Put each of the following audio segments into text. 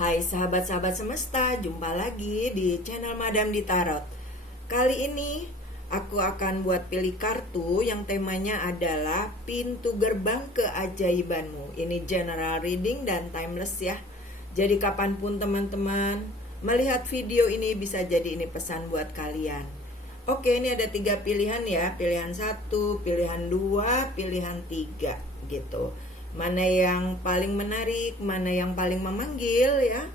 Hai sahabat-sahabat semesta, jumpa lagi di channel Madam di Tarot. Kali ini aku akan buat pilih kartu yang temanya adalah pintu gerbang keajaibanmu. Ini general reading dan timeless ya. Jadi kapanpun teman-teman melihat video ini bisa jadi ini pesan buat kalian. Oke, ini ada 3 pilihan ya. Pilihan 1, pilihan 2, pilihan 3 gitu. Mana yang paling menarik, mana yang paling memanggil ya.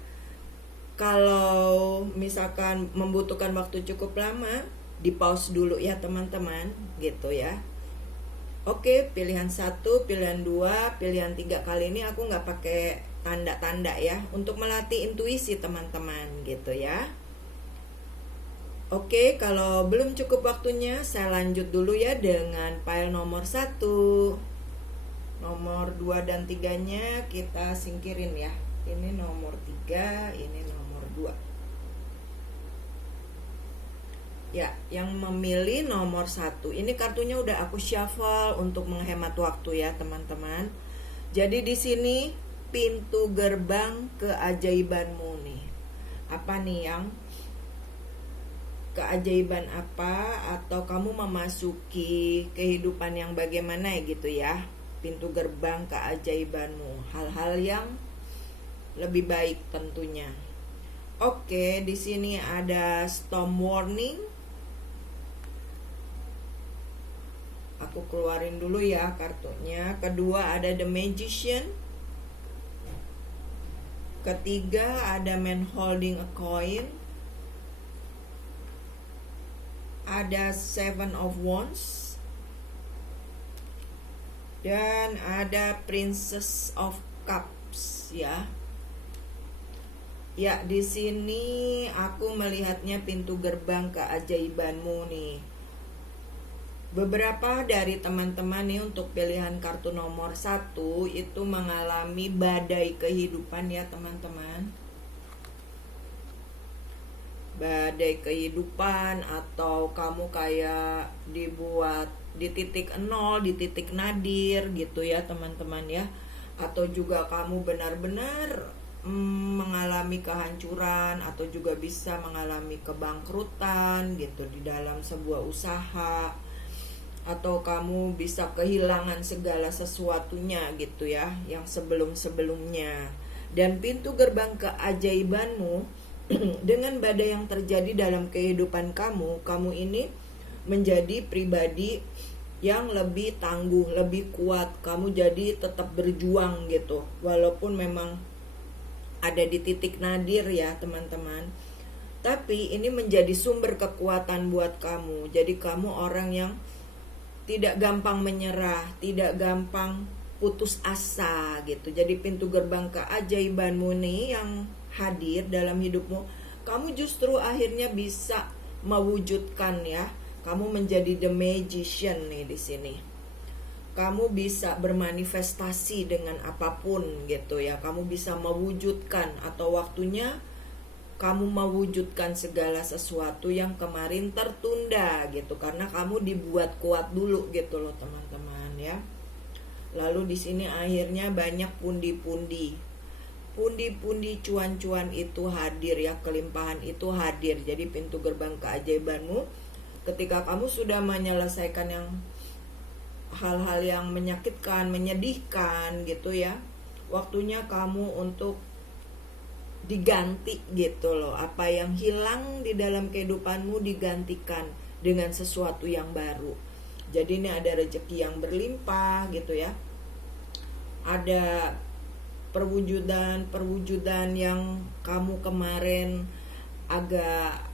Kalau misalkan membutuhkan waktu cukup lama, di pause dulu ya teman-teman gitu ya. Oke, pilihan 1, pilihan 2, pilihan 3 kali ini aku nggak pakai tanda-tanda ya, untuk melatih intuisi teman-teman gitu ya. Oke, kalau belum cukup waktunya, saya lanjut dulu ya dengan pile nomor 1. Nomor 2 dan 3-nya kita singkirin ya. Ini nomor 3, ini nomor 2. Ya, yang memilih nomor 1. Ini kartunya udah aku shuffle untuk menghemat waktu ya, teman-teman. Jadi di sini pintu gerbang keajaibanmu nih. Apa nih yang keajaiban apa, atau kamu memasuki kehidupan yang bagaimana gitu ya. Pintu gerbang keajaibanmu, hal-hal yang lebih baik tentunya. Oke, di sini ada storm warning. Aku keluarin dulu ya kartunya. Kedua ada the magician. Ketiga ada man holding a coin. Ada seven of wands. Dan ada Princess of Cups ya. Ya, di sini aku melihatnya pintu gerbang keajaibanmu nih. Beberapa dari teman-teman nih untuk pilihan kartu nomor 1 itu mengalami badai kehidupan ya teman-teman. Badai kehidupan, atau kamu kayak dibuat di titik 0, di titik nadir gitu ya teman-teman ya. Atau juga kamu benar-benar mengalami kehancuran, atau juga bisa mengalami kebangkrutan gitu di dalam sebuah usaha, atau kamu bisa kehilangan segala sesuatunya gitu ya yang sebelum-sebelumnya. Dan pintu gerbang keajaibanmu dengan badai yang terjadi dalam kehidupan kamu, kamu ini menjadi pribadi yang lebih tangguh, lebih kuat. Kamu jadi tetap berjuang gitu, walaupun memang ada di titik nadir ya teman-teman. Tapi ini menjadi sumber kekuatan buat kamu. Jadi kamu orang yang tidak gampang menyerah, tidak gampang putus asa gitu. Jadi pintu gerbang keajaibanmu nih yang hadir dalam hidupmu, kamu justru akhirnya bisa mewujudkan ya. Kamu menjadi the magician nih di sini. Kamu bisa bermanifestasi dengan apapun gitu ya. Kamu bisa mewujudkan, atau waktunya kamu mewujudkan segala sesuatu yang kemarin tertunda gitu, karena kamu dibuat kuat dulu gitu loh teman-teman ya. Lalu di sini akhirnya banyak pundi-pundi. Pundi-pundi cuan-cuan itu hadir ya, kelimpahan itu hadir. Jadi pintu gerbang keajaibanmu, ketika kamu sudah menyelesaikan yang hal-hal yang menyakitkan, menyedihkan gitu ya, waktunya kamu untuk diganti gitu loh. Apa yang hilang di dalam kehidupanmu digantikan dengan sesuatu yang baru. Jadi ini ada rezeki yang berlimpah gitu ya. Ada perwujudan yang kamu kemarin agak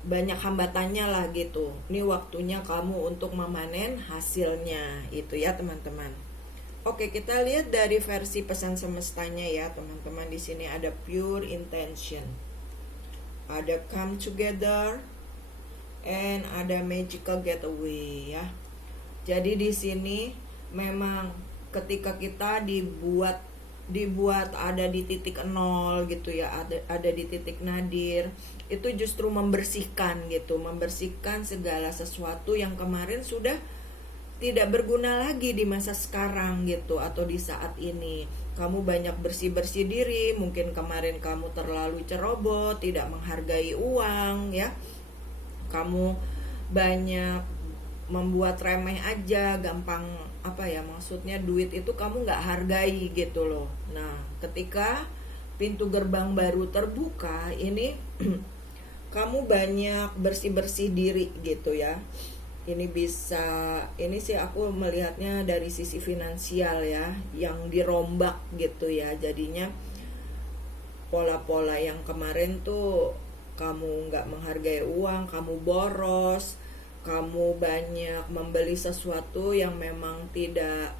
banyak hambatannya lah gitu. Ini waktunya kamu untuk memanen hasilnya itu ya teman-teman. Oke, kita lihat dari versi pesan semestanya ya teman-teman. Di sini ada pure intention, ada come together, and ada magical getaway ya. Jadi di sini memang ketika kita dibuat ada di titik 0 gitu ya, ada di titik nadir, itu justru membersihkan gitu, membersihkan segala sesuatu yang kemarin sudah tidak berguna lagi di masa sekarang gitu, atau di saat ini. kamu banyak bersih-bersih diri, mungkin kemarin kamu terlalu ceroboh, tidak menghargai uang ya. Kamu banyak membuat remeh aja, gampang apa ya, maksudnya duit itu kamu nggak hargai gitu loh. Nah, ketika pintu gerbang baru terbuka ini kamu banyak bersih-bersih diri gitu ya. Ini sih aku melihatnya dari sisi finansial ya, yang dirombak gitu ya. Jadinya pola-pola yang kemarin tuh kamu nggak menghargai uang, kamu boros, kamu banyak membeli sesuatu yang memang tidak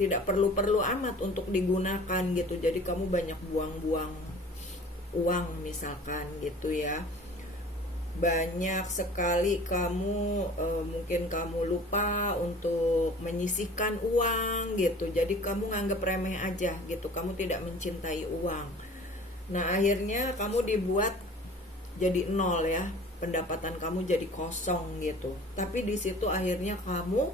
perlu-perlu amat untuk digunakan gitu. Jadi kamu banyak buang-buang uang misalkan gitu ya. Banyak sekali kamu mungkin kamu lupa untuk menyisihkan uang gitu. Jadi kamu nganggap remeh aja gitu. Kamu tidak mencintai uang. Nah, akhirnya kamu dibuat jadi nol ya. Pendapatan kamu jadi kosong gitu. Tapi di situ akhirnya kamu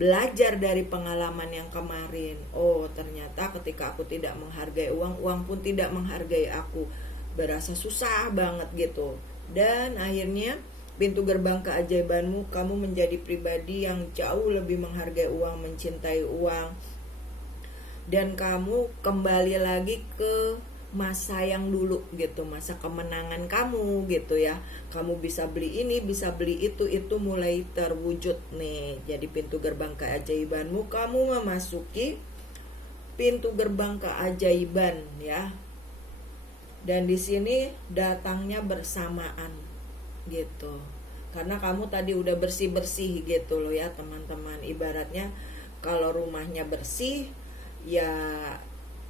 belajar dari pengalaman yang kemarin. Oh, ternyata ketika aku tidak menghargai uang, uang pun tidak menghargai aku. Berasa susah banget gitu. Dan akhirnya pintu gerbang keajaibanmu, kamu menjadi pribadi yang jauh lebih menghargai uang, mencintai uang. Dan kamu kembali lagi ke masa yang dulu gitu, masa kemenangan kamu gitu ya. Kamu bisa beli ini, bisa beli itu mulai terwujud nih. Jadi pintu gerbang keajaibanmu, kamu memasuki pintu gerbang keajaiban ya. Dan di sini datangnya bersamaan gitu. Karena kamu tadi udah bersih-bersih gitu loh ya teman-teman. Ibaratnya kalau rumahnya bersih ya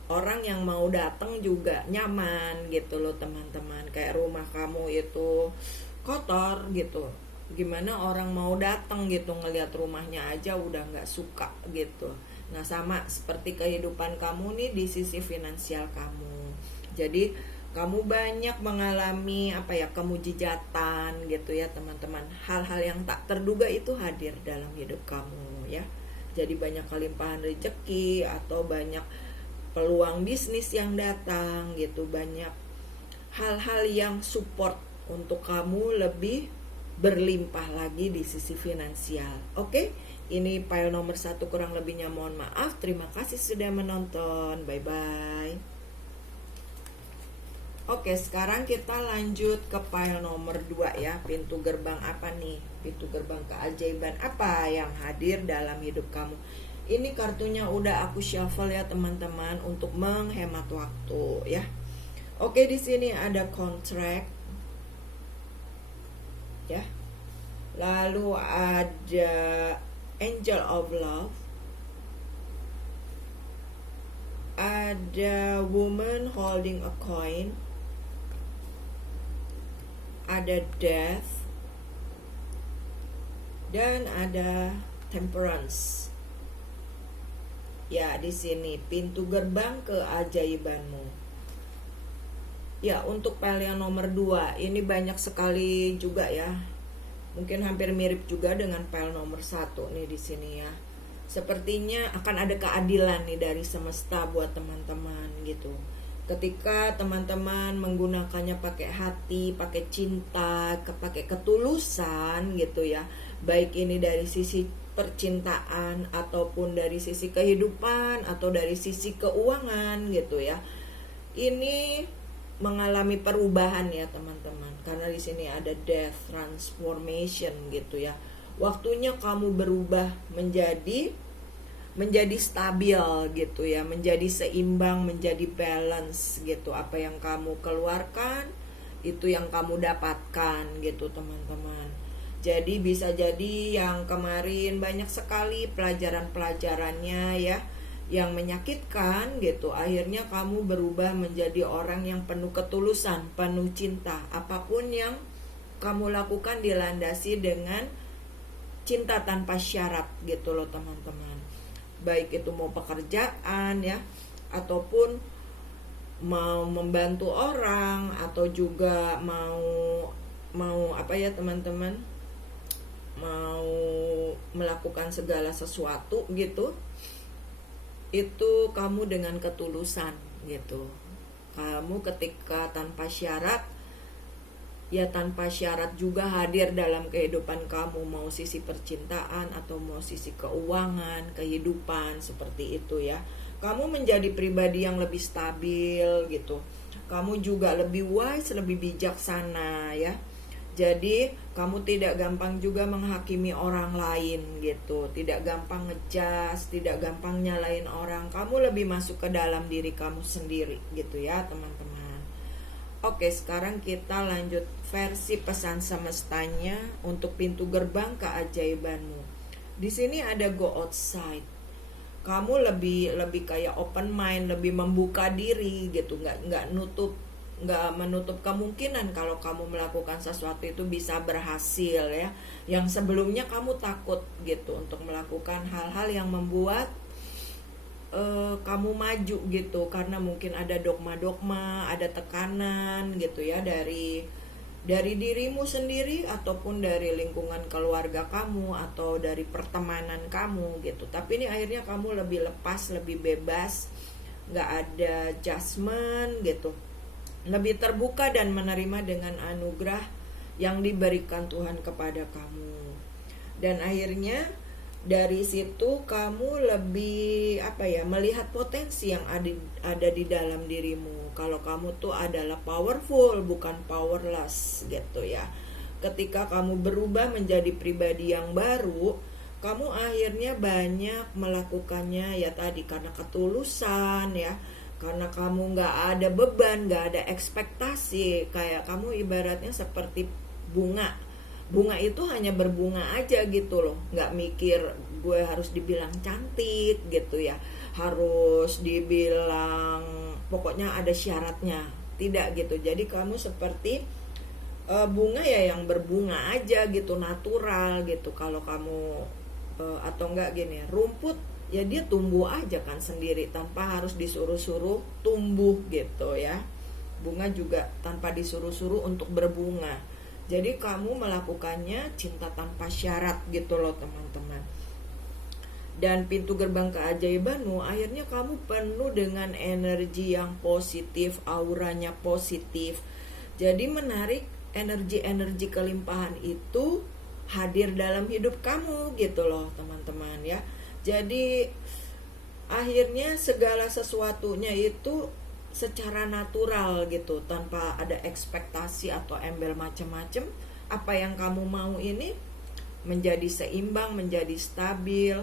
orang yang mau datang juga nyaman gitu loh teman-teman. Kayak rumah kamu itu kotor gitu, gimana orang mau datang gitu, ngelihat rumahnya aja udah nggak suka gitu. Nah, sama seperti kehidupan kamu nih di sisi finansial kamu. Jadi kamu banyak mengalami kemujizatan gitu ya teman-teman. Hal-hal yang tak terduga itu hadir dalam hidup kamu ya. Jadi banyak kelimpahan rezeki atau banyak peluang bisnis yang datang gitu. Banyak hal-hal yang support untuk kamu lebih berlimpah lagi di sisi finansial. Oke, ini file nomor 1 kurang lebihnya mohon maaf. Terima kasih sudah menonton. Bye-bye. Oke, sekarang kita lanjut ke file nomor 2 ya. Pintu gerbang apa nih? Pintu gerbang keajaiban apa yang hadir dalam hidup kamu? Ini kartunya udah aku shuffle ya teman-teman untuk menghemat waktu ya. Oke, di sini ada contract ya. Lalu ada angel of love. Ada woman holding a coin. Ada death, dan ada temperance. Ya, di sini pintu gerbang keajaibanmu. Ya, untuk file yang nomor 2 ini banyak sekali juga ya. Mungkin hampir mirip juga dengan file nomor 1 nih di sini ya. Sepertinya akan ada keadilan nih dari semesta buat teman-teman gitu. Ketika teman-teman menggunakannya pakai hati, pakai cinta, pakai ketulusan gitu ya. Baik ini dari sisi percintaan ataupun dari sisi kehidupan atau dari sisi keuangan gitu ya. Ini mengalami perubahan ya teman-teman. Karena di sini ada death, transformation gitu ya. Waktunya kamu berubah menjadi stabil gitu ya, menjadi seimbang, menjadi balance gitu. Apa yang kamu keluarkan itu yang kamu dapatkan gitu teman-teman. Jadi bisa jadi yang kemarin banyak sekali pelajaran-pelajarannya ya yang menyakitkan gitu. Akhirnya kamu berubah menjadi orang yang penuh ketulusan, penuh cinta. Apapun yang kamu lakukan dilandasi dengan cinta tanpa syarat gitu loh teman-teman. Baik itu mau pekerjaan ya, ataupun mau membantu orang, atau juga mau apa ya teman-teman, mau melakukan segala sesuatu gitu. itu kamu dengan ketulusan gitu. Kamu ketika tanpa syarat, ya tanpa syarat juga hadir dalam kehidupan kamu, mau sisi percintaan atau mau sisi keuangan, kehidupan, seperti itu ya. Kamu menjadi pribadi yang lebih stabil gitu. Kamu juga lebih wise, lebih bijaksana ya. Jadi kamu tidak gampang juga menghakimi orang lain gitu. Tidak gampang ngejudge, tidak gampang nyalain orang. Kamu lebih masuk ke dalam diri kamu sendiri gitu ya teman-teman. Oke, sekarang kita lanjut versi pesan semestanya untuk pintu gerbang keajaibanmu. Di sini ada go outside. Kamu lebih kayak open mind, lebih membuka diri gitu, nggak menutup kemungkinan kalau kamu melakukan sesuatu itu bisa berhasil ya. Yang sebelumnya kamu takut gitu untuk melakukan hal-hal yang membuat kamu maju gitu, karena mungkin ada dogma-dogma, ada tekanan gitu ya dari dirimu sendiri ataupun dari lingkungan keluarga kamu atau dari pertemanan kamu gitu. Tapi ini akhirnya kamu lebih lepas, lebih bebas, nggak ada judgment gitu, lebih terbuka dan menerima dengan anugerah yang diberikan Tuhan kepada kamu. Dan akhirnya dari situ kamu lebih melihat potensi yang ada di dalam dirimu. Kalau kamu tuh adalah powerful, bukan powerless gitu ya. Ketika kamu berubah menjadi pribadi yang baru, kamu akhirnya banyak melakukannya ya tadi karena ketulusan ya. Karena kamu gak ada beban, gak ada ekspektasi. Kayak kamu ibaratnya seperti bunga itu hanya berbunga aja gitu loh, nggak mikir gue harus dibilang cantik gitu ya, harus dibilang pokoknya ada syaratnya, tidak gitu. Jadi kamu seperti bunga ya yang berbunga aja gitu, natural gitu. Kalau kamu atau enggak gini, rumput ya dia tumbuh aja kan sendiri tanpa harus disuruh-suruh tumbuh gitu ya. Bunga juga tanpa disuruh-suruh untuk berbunga. Jadi kamu melakukannya cinta tanpa syarat gitu loh teman-teman. Dan pintu gerbang keajaibanmu, akhirnya kamu penuh dengan energi yang positif, auranya positif. Jadi menarik energi-energi kelimpahan itu hadir dalam hidup kamu gitu loh teman-teman ya. Jadi akhirnya segala sesuatunya itu secara natural gitu, tanpa ada ekspektasi atau embel macam-macam. Apa yang kamu mau ini menjadi seimbang, menjadi stabil,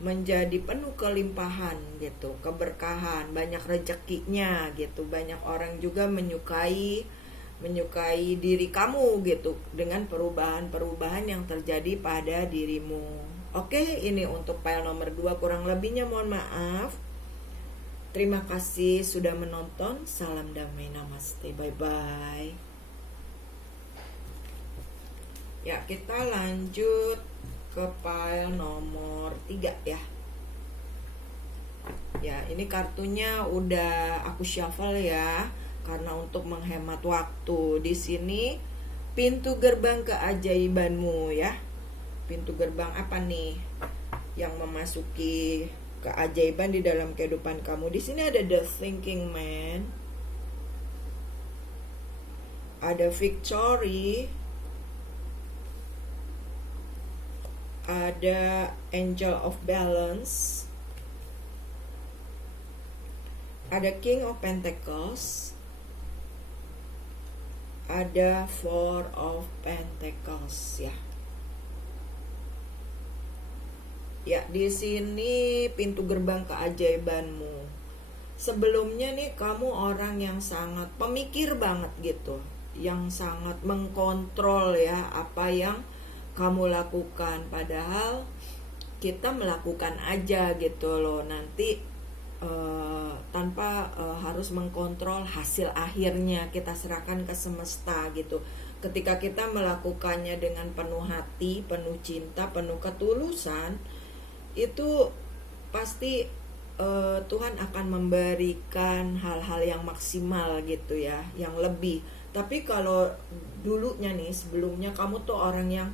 menjadi penuh kelimpahan gitu, keberkahan, banyak rezekinya gitu. Banyak orang juga menyukai diri kamu gitu dengan perubahan-perubahan yang terjadi pada dirimu. Oke, ini untuk file nomor 2, kurang lebihnya mohon maaf. Terima kasih sudah menonton. Salam damai, namaste, bye-bye. Ya, kita lanjut ke file nomor 3 ya. Ya, ini kartunya udah aku shuffle ya, karena untuk menghemat waktu. Di sini pintu gerbang keajaibanmu ya. Pintu gerbang apa nih yang memasuki keajaiban di dalam kehidupan kamu? Di sini ada the thinking man, ada victory, ada angel of balance, ada king of pentacles, ada four of pentacles ya. Ya, di sini pintu gerbang keajaibanmu. Sebelumnya nih kamu orang yang sangat pemikir banget gitu, yang sangat mengkontrol ya apa yang kamu lakukan. Padahal kita melakukan aja gitu loh, nanti tanpa harus mengkontrol hasil akhirnya, kita serahkan ke semesta gitu. Ketika kita melakukannya dengan penuh hati, penuh cinta, penuh ketulusan, itu pasti Tuhan akan memberikan hal-hal yang maksimal gitu ya, yang lebih. Tapi kalau dulunya nih, sebelumnya kamu tuh orang yang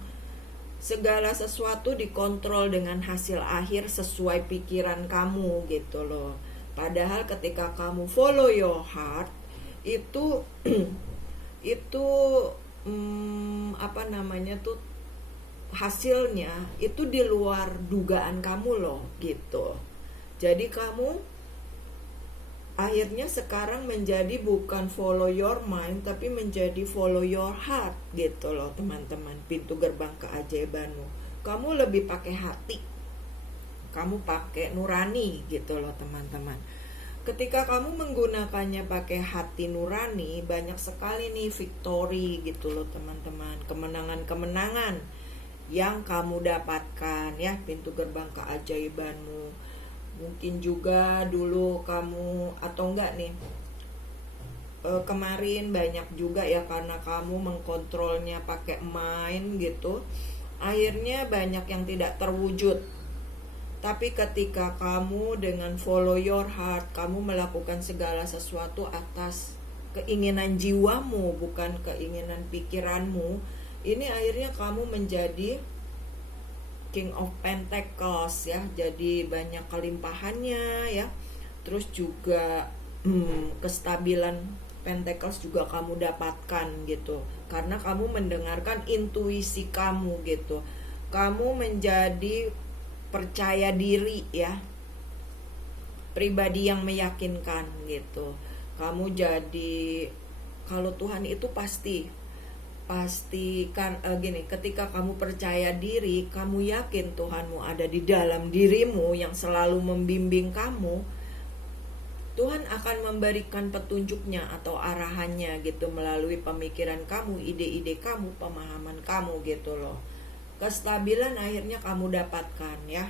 segala sesuatu dikontrol dengan hasil akhir sesuai pikiran kamu gitu loh. Padahal ketika kamu follow your heart itu itu apa namanya tuh, hasilnya itu di luar dugaan kamu loh gitu. Jadi kamu akhirnya sekarang menjadi bukan follow your mind, tapi menjadi follow your heart gitu loh teman-teman. Pintu gerbang keajaibanmu, kamu lebih pakai hati, kamu pakai nurani gitu loh teman-teman. Ketika kamu menggunakannya pakai hati nurani, banyak sekali nih victory gitu loh teman-teman, kemenangan-kemenangan yang kamu dapatkan ya. Pintu gerbang keajaibanmu, mungkin juga dulu kamu atau enggak nih, kemarin banyak juga ya, karena kamu mengkontrolnya pakai mind gitu, akhirnya banyak yang tidak terwujud. Tapi ketika kamu dengan follow your heart, kamu melakukan segala sesuatu atas keinginan jiwamu, bukan keinginan pikiranmu, ini akhirnya kamu menjadi King of Pentacles ya. Jadi banyak kelimpahannya ya. Terus juga kestabilan Pentacles juga kamu dapatkan gitu. Karena kamu mendengarkan intuisi kamu gitu. Kamu menjadi percaya diri ya. Pribadi yang meyakinkan gitu. Kamu jadi, kalau Tuhan itu pasti kan gini, ketika kamu percaya diri, kamu yakin Tuhanmu ada di dalam dirimu yang selalu membimbing kamu, Tuhan akan memberikan petunjuknya atau arahannya gitu melalui pemikiran kamu, ide-ide kamu, pemahaman kamu gitu loh. Kestabilan akhirnya kamu dapatkan ya.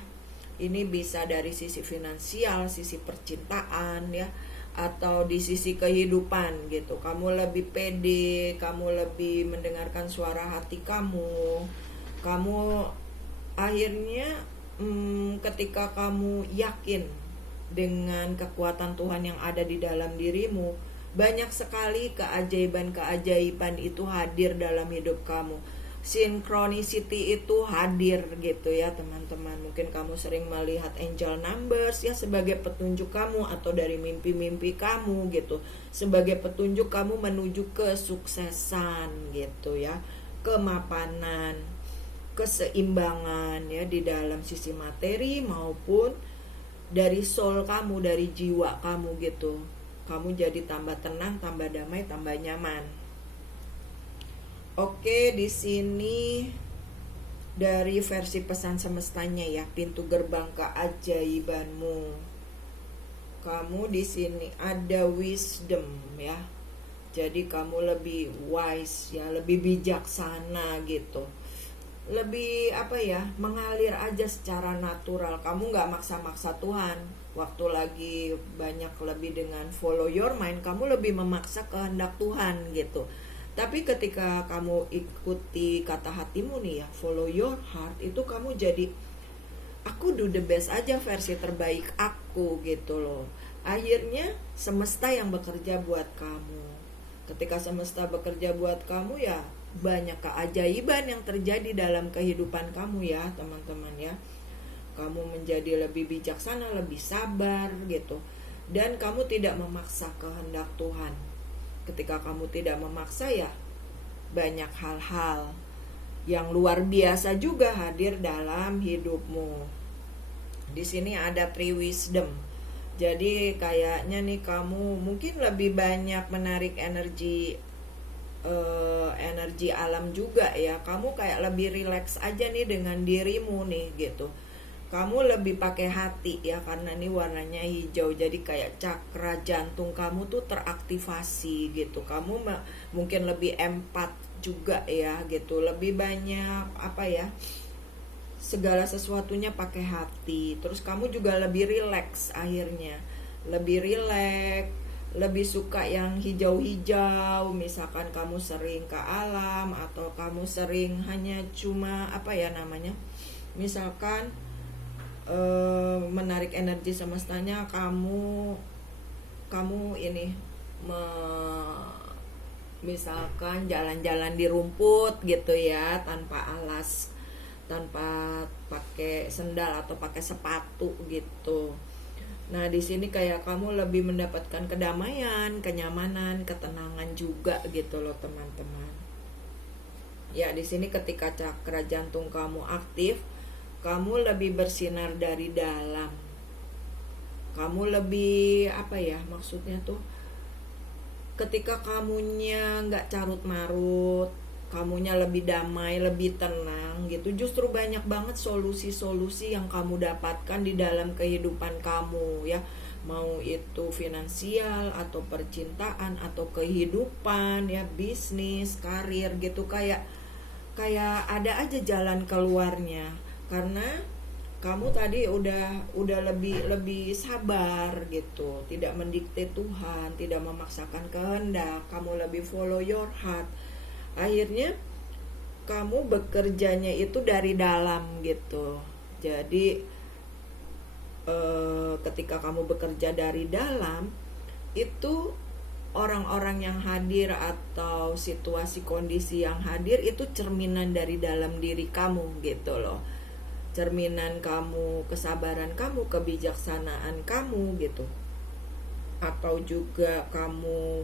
Ini bisa dari sisi finansial, sisi percintaan ya, atau di sisi kehidupan gitu. Kamu lebih pede, kamu lebih mendengarkan suara hati kamu. Kamu akhirnya ketika kamu yakin dengan kekuatan Tuhan yang ada di dalam dirimu, banyak sekali keajaiban-keajaiban itu hadir dalam hidup kamu. Synchronicity itu hadir gitu ya teman-teman. Mungkin kamu sering melihat angel numbers ya sebagai petunjuk kamu, atau dari mimpi-mimpi kamu gitu, sebagai petunjuk kamu menuju kesuksesan gitu ya, kemapanan, keseimbangan ya di dalam sisi materi maupun dari soul kamu, dari jiwa kamu gitu. Kamu jadi tambah tenang, tambah damai, tambah nyaman. Oke, di sini dari versi pesan semestanya ya, pintu gerbang keajaibanmu. Kamu di sini ada wisdom ya. Jadi kamu lebih wise ya, lebih bijaksana gitu. Lebih apa ya, mengalir aja secara natural. Kamu nggak maksa-maksa Tuhan. Waktu lagi banyak lebih dengan follow your mind, kamu lebih memaksa kehendak Tuhan gitu. Tapi ketika kamu ikuti kata hatimu nih ya, follow your heart, itu kamu jadi, aku do the best aja, versi terbaik aku gitu loh. Akhirnya semesta yang bekerja buat kamu. Ketika semesta bekerja buat kamu ya, banyak keajaiban yang terjadi dalam kehidupan kamu ya teman-teman ya. Kamu menjadi lebih bijaksana, lebih sabar gitu. Dan kamu tidak memaksa kehendak Tuhan. Ketika kamu tidak memaksa ya, banyak hal-hal yang luar biasa juga hadir dalam hidupmu. Di sini ada Three Wisdom. Jadi kayaknya nih kamu mungkin lebih banyak menarik energi alam juga ya. Kamu kayak lebih rileks aja nih dengan dirimu nih gitu. Kamu lebih pakai hati ya, karena ini warnanya hijau. Jadi kayak cakra jantung kamu tuh teraktivasi gitu. Kamu mungkin lebih empat juga ya gitu. Lebih banyak apa ya, segala sesuatunya pakai hati. Terus kamu juga lebih rileks akhirnya. Lebih rileks, lebih suka yang hijau-hijau. Misalkan kamu sering ke alam, atau kamu sering hanya cuma apa ya namanya, misalkan menarik energi semestanya, kamu ini misalkan jalan-jalan di rumput gitu ya, tanpa alas, tanpa pakai sendal atau pakai sepatu gitu. Nah, di sini kayak kamu lebih mendapatkan kedamaian, kenyamanan, ketenangan juga gitu loh teman-teman. Ya, di sini ketika cakra jantung kamu aktif, kamu lebih bersinar dari dalam. Kamu lebih apa ya maksudnya tuh? Ketika kamunya nggak carut marut, kamunya lebih damai, lebih tenang gitu. Justru banyak banget solusi-solusi yang kamu dapatkan di dalam kehidupan kamu ya. Mau itu finansial atau percintaan atau kehidupan ya, bisnis, karir gitu, kayak ada aja jalan keluarnya. Karena kamu tadi udah lebih sabar gitu, tidak mendikte Tuhan, tidak memaksakan kehendak, kamu lebih follow your heart. Akhirnya kamu bekerjanya itu dari dalam gitu. Jadi ketika kamu bekerja dari dalam itu, orang-orang yang hadir atau situasi kondisi yang hadir itu cerminan dari dalam diri kamu gitu loh. Cerminan kamu, kesabaran kamu, kebijaksanaan kamu gitu. Atau juga kamu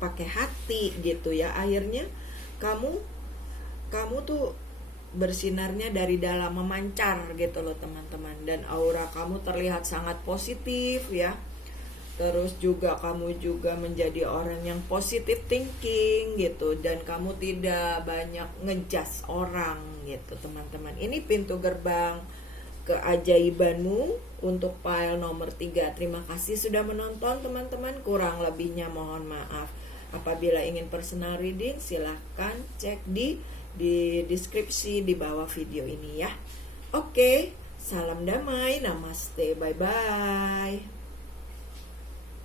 pakai hati gitu ya. Akhirnya kamu tuh bersinarnya dari dalam, memancar gitu loh teman-teman. Dan aura kamu terlihat sangat positif ya. Terus juga kamu juga menjadi orang yang positive thinking gitu. Dan kamu tidak banyak ngejudge orang gitu teman-teman. Ini pintu gerbang keajaibanmu untuk file nomor 3. Terima kasih sudah menonton teman-teman. Kurang lebihnya mohon maaf. Apabila ingin personal reading silahkan cek di deskripsi di bawah video ini ya. Oke, salam damai, namaste, bye-bye.